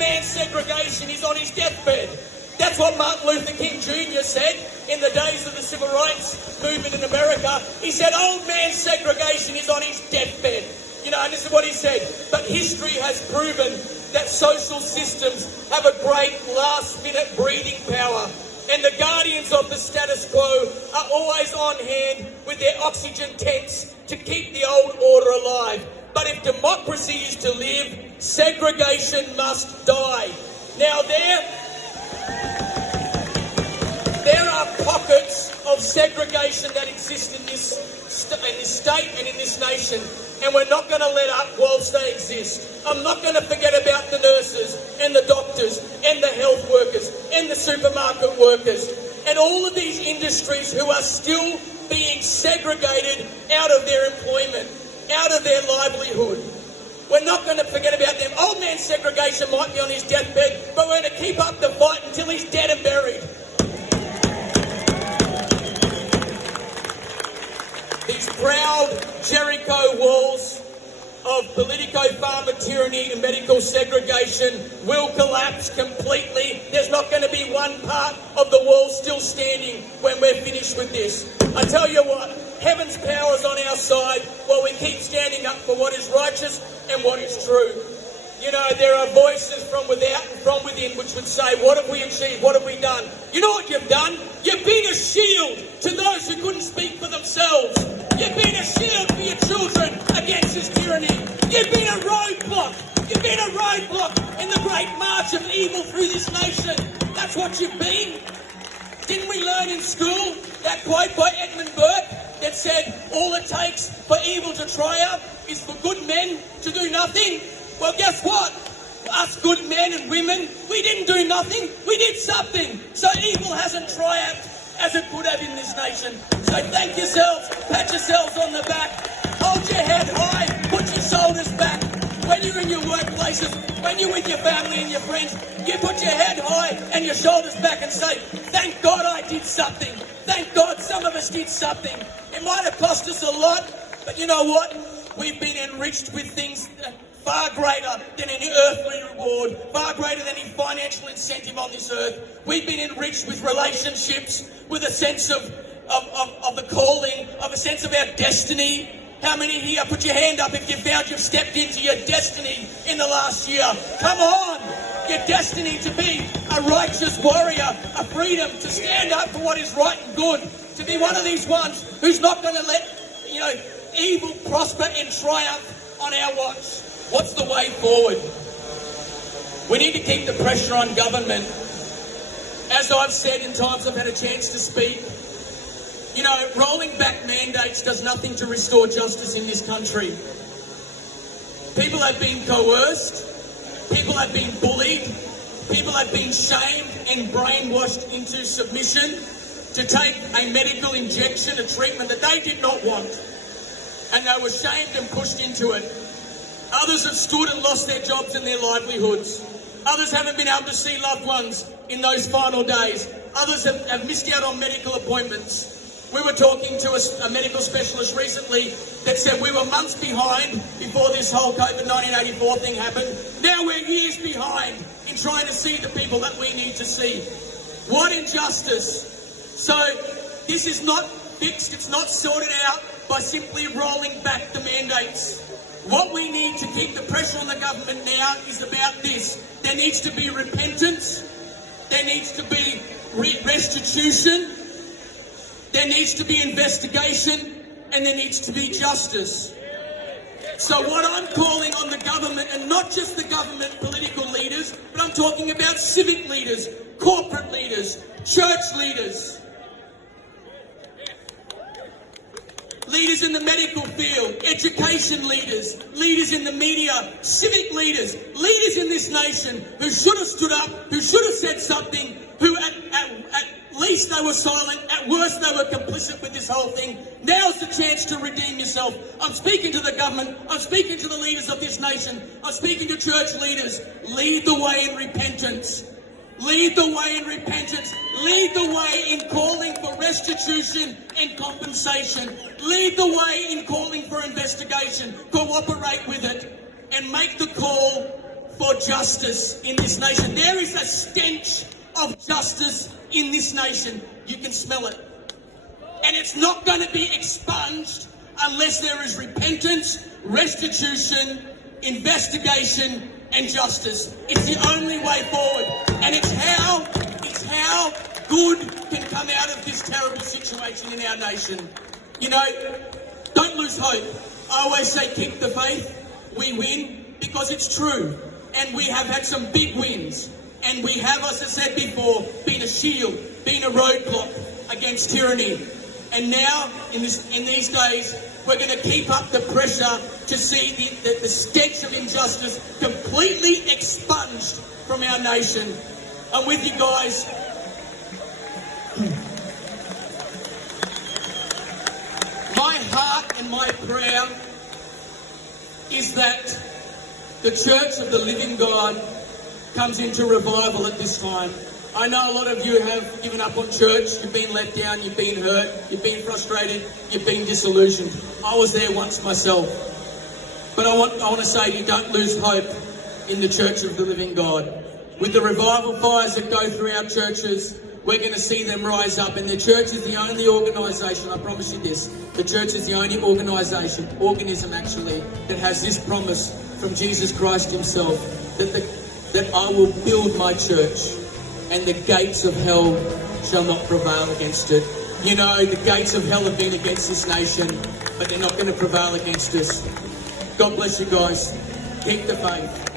man segregation is on his deathbed. That's what Martin Luther King Jr. said in the days of the civil rights movement in America. He said old man segregation is on his deathbed. You know, and this is what he said. But history has proven that social systems have a great last-minute breathing power. And the guardians of the status quo are always on hand with their oxygen tanks to keep the old order alive. But if democracy is to live, segregation must die. Now there are pockets of segregation that exist in this state and in this nation, and we're not going to let up whilst they exist. I'm not going to forget about the nurses and the doctors and the health workers and the supermarket workers and all of these industries who are still being segregated out of their employment, out of their livelihood. We're not going to forget about them. Old man segregation might be on his deathbed, but we're going to keep up the fight until he's dead and buried. These proud Jericho walls of politico-farmer tyranny and medical segregation will collapse completely. There's not going to be one part of the wall still standing when we're finished with this. I tell you what, heaven's power is on our side while we keep standing up for what is righteous and what is true. You know, there are voices from without and from within which would say, what have we achieved? What have we done? You know what you've done? You've been a shield to those who couldn't speak for themselves. You've been a shield for your children against this tyranny. You've been a roadblock. You've been a roadblock in the great march of evil through this nation. That's what you've been. Didn't we learn in school that quote by Edmund Burke that said, all it takes for evil to triumph is for good men to do nothing? Well, guess what? Us good men and women, we didn't do nothing. We did something. So evil hasn't triumphed as it could have in this nation. So thank yourselves, pat yourselves on the back, hold your head high, put your shoulders back. When you're in your workplaces, when you're with your family and your friends, you put your head high and your shoulders back and say, thank God I did something. Thank God some of us did something. It might have cost us a lot, but you know what? We've been enriched with things far greater than any earthly reward, far greater than any financial incentive on this earth. We've been enriched with relationships, with a sense of the calling, of a sense of our destiny. How many here, put your hand up if you found you've stepped into your destiny in the last year? Come on! Your destiny to be a righteous warrior, a freedom to stand up for what is right and good, to be one of these ones who's not going to let, evil prosper and triumph on our watch. What's the way forward? We need to keep the pressure on government. As I've said in times I've had a chance to speak, rolling back mandates does nothing to restore justice in this country. People have been coerced, people have been bullied, people have been shamed and brainwashed into submission to take a medical injection, a treatment that they did not want. And they were shamed and pushed into it. Others have stood and lost their jobs and their livelihoods. Others haven't been able to see loved ones in those final days. Others have missed out on medical appointments. We were talking to a medical specialist recently that said we were months behind before this whole COVID-19 84 thing happened. Now we're years behind in trying to see the people that we need to see. What injustice. So this is not fixed, it's not sorted out by simply rolling back the mandates. What we need to keep the pressure on the government now is about this. There needs to be repentance, there needs to be restitution, there needs to be investigation, and there needs to be justice. So what I'm calling on the government, and not just the government political leaders, but I'm talking about civic leaders, corporate leaders, church leaders, leaders in the medical field, education leaders, leaders in the media, civic leaders, leaders in this nation who should have stood up, who should have said something, who at least they were silent, at worst they were complicit with this whole thing. Now's the chance to redeem yourself. I'm speaking to the government, I'm speaking to the leaders of this nation, I'm speaking to church leaders. Lead the way in repentance. Lead the way in repentance. Lead the way in calling for restitution and compensation. Lead the way in calling for investigation. Cooperate with it and make the call for justice in this nation. There is a stench of justice in this nation. You can smell it. And it's not going to be expunged unless there is repentance, restitution, investigation, and justice. It's the only way forward. And it's how good can come out of this terrible situation in our nation. You know, don't lose hope. I always say keep the faith. We win because it's true. And we have had some big wins. And we have, as I said before, been a shield, been a roadblock against tyranny. And now, in these days, we're going to keep up the pressure to see the stench of injustice completely expunged from our nation. I'm with you guys. My heart and my prayer is that the Church of the Living God comes into revival at this time. I know a lot of you have given up on church. You've been let down, you've been hurt, you've been frustrated, you've been disillusioned. I was there once myself. But I want to say you don't lose hope in the Church of the Living God. With the revival fires that go through our churches, we're going to see them rise up. And the church is the only organisation, I promise you this, the church is the only organism actually, that has this promise from Jesus Christ himself, that I will build my church and the gates of hell shall not prevail against it. You know, the gates of hell have been against this nation, but they're not going to prevail against us. God bless you guys. Keep the faith.